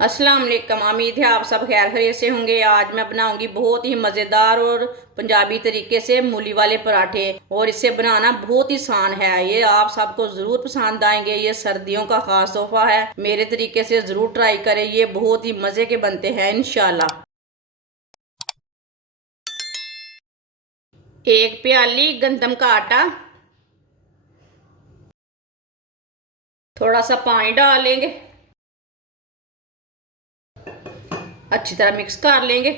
अस्सलाम वालेकुम। उम्मीद है आप सब खैर खैरियत से होंगे। आज मैं बनाऊंगी बहुत ही मज़ेदार और पंजाबी तरीके से मूली वाले पराठे, और इसे बनाना बहुत ही आसान है। ये आप सबको ज़रूर पसंद आएंगे। ये सर्दियों का ख़ास तोहफा है। मेरे तरीके से ज़रूर ट्राई करें, ये बहुत ही मज़े के बनते हैं इंशाल्लाह। एक प्याली गंदम का आटा, थोड़ा सा पानी डाल लेंगे, अच्छी तरह मिक्स कर लेंगे।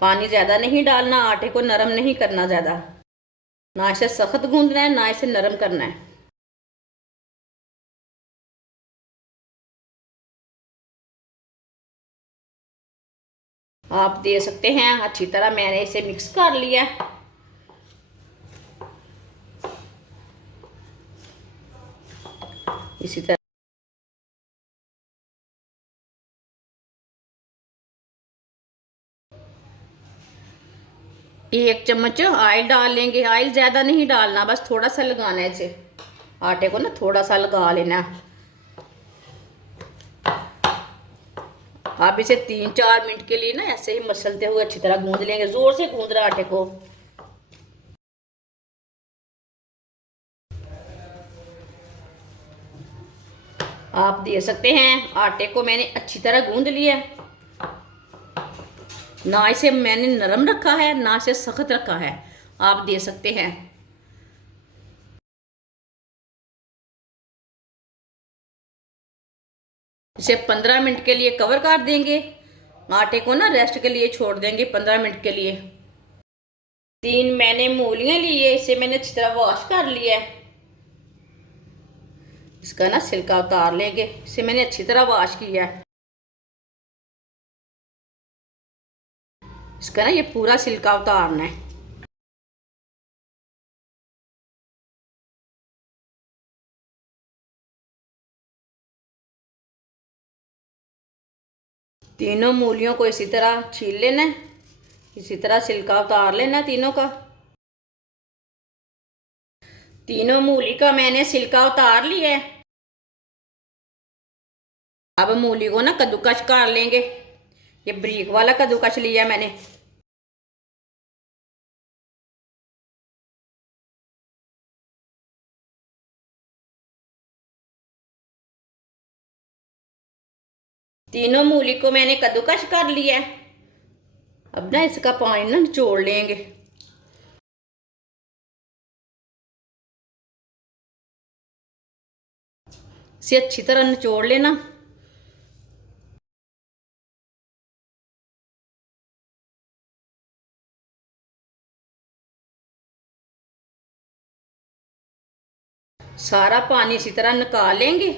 पानी ज़्यादा नहीं डालना, आटे को नरम नहीं करना ज़्यादा, ना इसे सख्त गूंदना है ना इसे नरम करना है। आप दे सकते हैं। अच्छी तरह मैंने इसे मिक्स कर लिया। इसी तरह एक चम्मच ऑयल डाल लेंगे। ऑयल ज़्यादा नहीं डालना, बस थोड़ा सा लगाना है इसे, आटे को ना थोड़ा सा लगा लेना। आप इसे 3-4 मिनट के लिए ना ऐसे ही मसलते हुए अच्छी तरह गूंद लेंगे। जोर से गूंदना आटे को। आप दे सकते हैं। आटे को मैंने अच्छी तरह गूंद लिया। ना इसे मैंने नरम रखा है ना इसे सख्त रखा है। आप दे सकते हैं। इसे 15 मिनट के लिए कवर कर देंगे। आटे को ना रेस्ट के लिए छोड़ देंगे 15 मिनट के लिए। 3 मैंने मूलियाँ ली है, इसे मैंने अच्छी तरह वॉश कर लिया है। इसका ना छिलका उतार लेंगे। इसे मैंने अच्छी तरह वॉश किया है। इसका ना ये पूरा छिलका उतारना है। तीनों मूलियों को इसी तरह छील लेना है। इसी तरह छिलका उतार लेना तीनों का। तीनों मूली का मैंने छिलका उतार लिया है। अब मूली को ना कद्दूकस कर लेंगे। ये बारीक वाला कद्दूकस लिया मैंने। तीनों मूली को मैंने कद्दूकस कर लिया है। अब ना इसका पानी ना निचोड़ लेंगे। इसे अच्छी तरह निचोड़ लेना। सारा पानी इसी तरह निकाल लेंगे।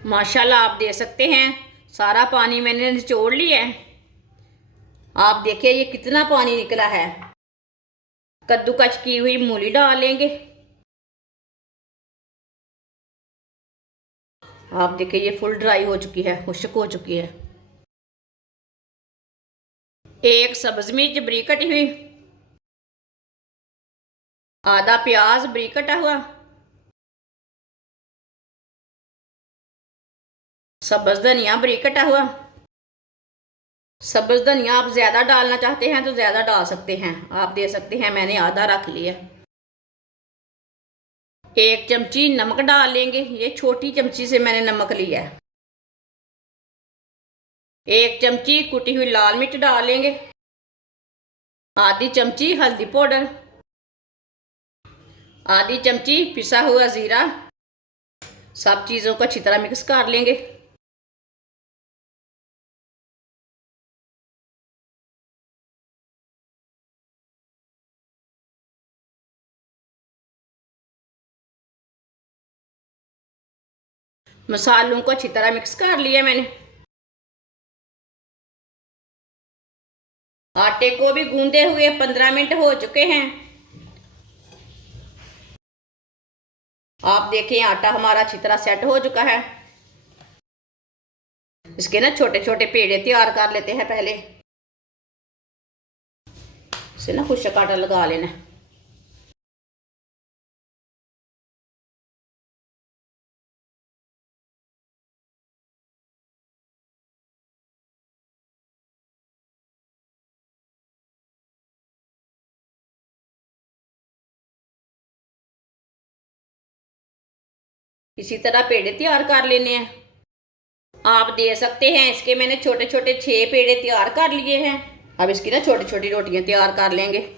माशाल्लाह आप दे सकते हैं। सारा पानी मैंने निचोड़ लिया है। आप देखिए ये कितना पानी निकला है। कद्दूकस की हुई मूली डाल लेंगे। आप देखिए ये फुल ड्राई हो चुकी है, खुश्क हो चुकी है। एक सब्ज मिर्च बारीक कटी हुई, आधा प्याज बारीक कटा हुआ, सब्ज धनिया बारीक कटा हुआ। सब्ज धनिया आप ज़्यादा डालना चाहते हैं तो ज़्यादा डाल सकते हैं। आप दे सकते हैं। मैंने आधा रख लिया। एक चमची नमक डाल लेंगे। ये छोटी चमची से मैंने नमक लिया है। एक चमची कुटी हुई लाल मिर्च डाल लेंगे। आधी चमची हल्दी पाउडर, आधी चमची पिसा हुआ ज़ीरा। सब चीज़ों को अच्छी तरह मिक्स कर लेंगे। मसालों को अच्छी तरह मिक्स कर लिया मैंने। आटे को भी गूंदे हुए 15 मिनट हो चुके हैं। आप देखें आटा हमारा अच्छी तरह सेट हो चुका है। इसके ना छोटे छोटे पेड़े तैयार कर लेते हैं। पहले इसे ना खुशक आटा लगा लेना है। इसी तरह पेड़े तैयार कर लेने हैं। आप दे सकते हैं, इसके मैंने छोटे छोटे 6 पेड़े तैयार कर लिए हैं। अब इसकी ना छोटी छोटी रोटियां तैयार कर लेंगे।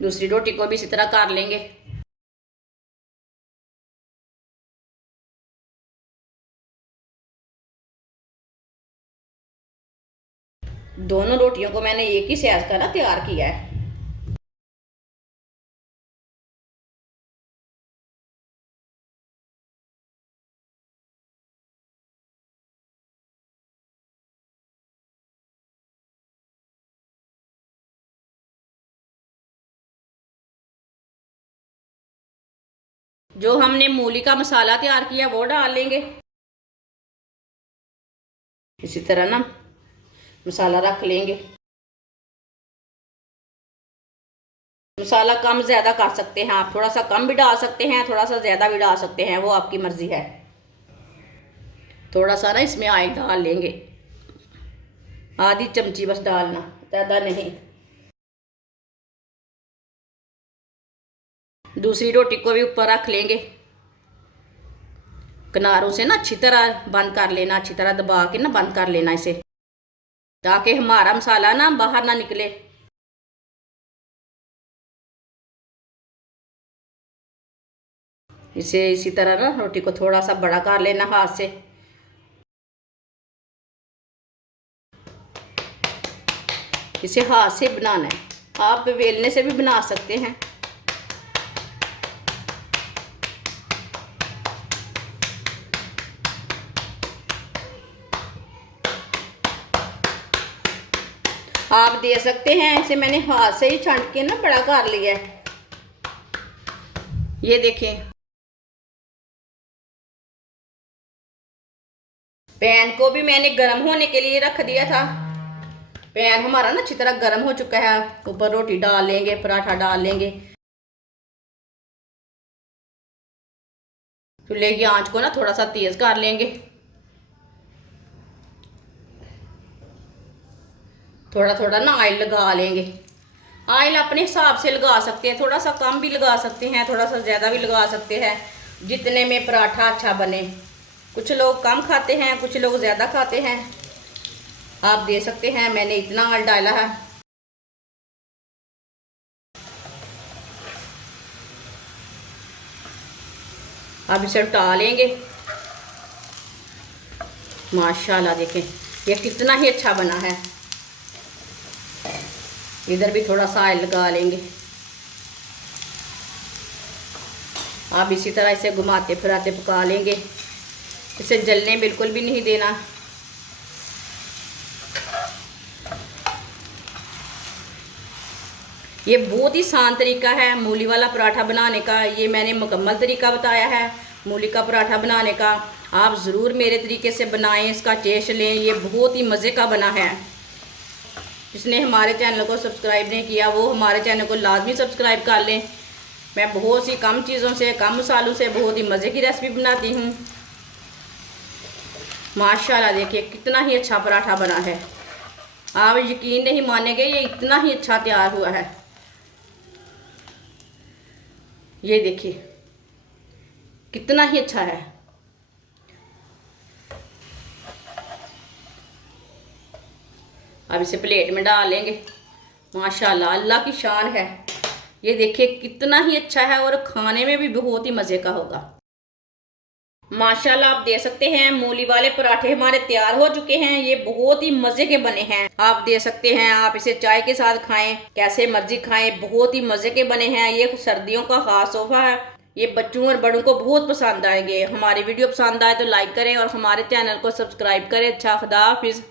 दूसरी रोटी को भी इसी तरह कर लेंगे। दोनों रोटियों को मैंने एक ही साइज का ना तैयार किया है। जो हमने मूली का मसाला तैयार किया वो डाल लेंगे। इसी तरह ना मसाला रख लेंगे। मसाला कम ज़्यादा कर सकते हैं आप, थोड़ा सा कम भी डाल सकते हैं, थोड़ा सा ज़्यादा भी डाल सकते हैं, वो आपकी मर्ज़ी है। थोड़ा सा ना इसमें ऑयल डाल लेंगे, आधी चमची बस डालना, ज़्यादा नहीं। दूसरी रोटी को भी ऊपर रख लेंगे। किनारों से ना अच्छी तरह बंद कर लेना, अच्छी तरह दबा के ना बंद कर लेना इसे, ताकि हमारा मसाला ना बाहर ना निकले। इसे इसी तरह ना रोटी को थोड़ा सा बड़ा कर लेना हाथ से। इसे हाथ से बनाना है, आप बेलने से भी बना सकते हैं। आप दे सकते हैं, इसे मैंने हाथ से ही छांट के ना बड़ा कर लिया है। ये देखें, पैन को भी मैंने गर्म होने के लिए रख दिया था। पैन हमारा ना अच्छी तरह गर्म हो चुका है। ऊपर रोटी डाल लेंगे, पराठा डाल लेंगे। चूल्हे की आंच को ना थोड़ा सा तेज कर लेंगे। थोड़ा थोड़ा ना ऑयल लगा लेंगे। ऑयल अपने हिसाब से लगा सकते हैं, थोड़ा सा कम भी लगा सकते हैं, थोड़ा सा ज़्यादा भी लगा सकते हैं, जितने में पराठा अच्छा बने। कुछ लोग कम खाते हैं, कुछ लोग ज़्यादा खाते हैं। आप दे सकते हैं, मैंने इतना ऑयल डाला है। अब इसे उल्टा लेंगे। माशाल्लाह देखें ये कितना ही अच्छा बना है। इधर भी थोड़ा सा ऑयल लगा लेंगे। आप इसी तरह इसे घुमाते फिराते पका लेंगे। इसे जलने बिल्कुल भी नहीं देना। ये बहुत ही आसान तरीका है मूली वाला पराठा बनाने का। ये मैंने मुकम्मल तरीका बताया है मूली का पराठा बनाने का। आप ज़रूर मेरे तरीके से बनाएं, इसका टेस्ट लें। ये बहुत ही मज़े का बना है। जिसने हमारे चैनल को सब्सक्राइब नहीं किया वो हमारे चैनल को लाजमी सब्सक्राइब कर लें। मैं बहुत सी कम चीज़ों से, कम मसालों से बहुत ही मज़े की रेसिपी बनाती हूँ। माशाल्लाह देखिए कितना ही अच्छा पराठा बना है। आप यकीन नहीं मानेंगे, ये इतना ही अच्छा तैयार हुआ है। ये देखिए कितना ही अच्छा है। अब इसे प्लेट में डाल लेंगे। माशाल्लाह अल्लाह की शान है। ये देखिए कितना ही अच्छा है और खाने में भी बहुत ही मज़े का होगा। माशाल्लाह आप देख सकते हैं मूली वाले पराठे हमारे तैयार हो चुके हैं। ये बहुत ही मजे के बने हैं। आप देख सकते हैं, आप इसे चाय के साथ खाएं, कैसे मर्जी खाएं, बहुत ही मजे के बने हैं। ये सर्दियों का खास तोहफा है। ये बच्चों और बड़ों को बहुत पसंद आएंगे। हमारी वीडियो पसंद आए तो लाइक करें और हमारे चैनल को सब्सक्राइब करें। अच्छा, खुदा हाफिज।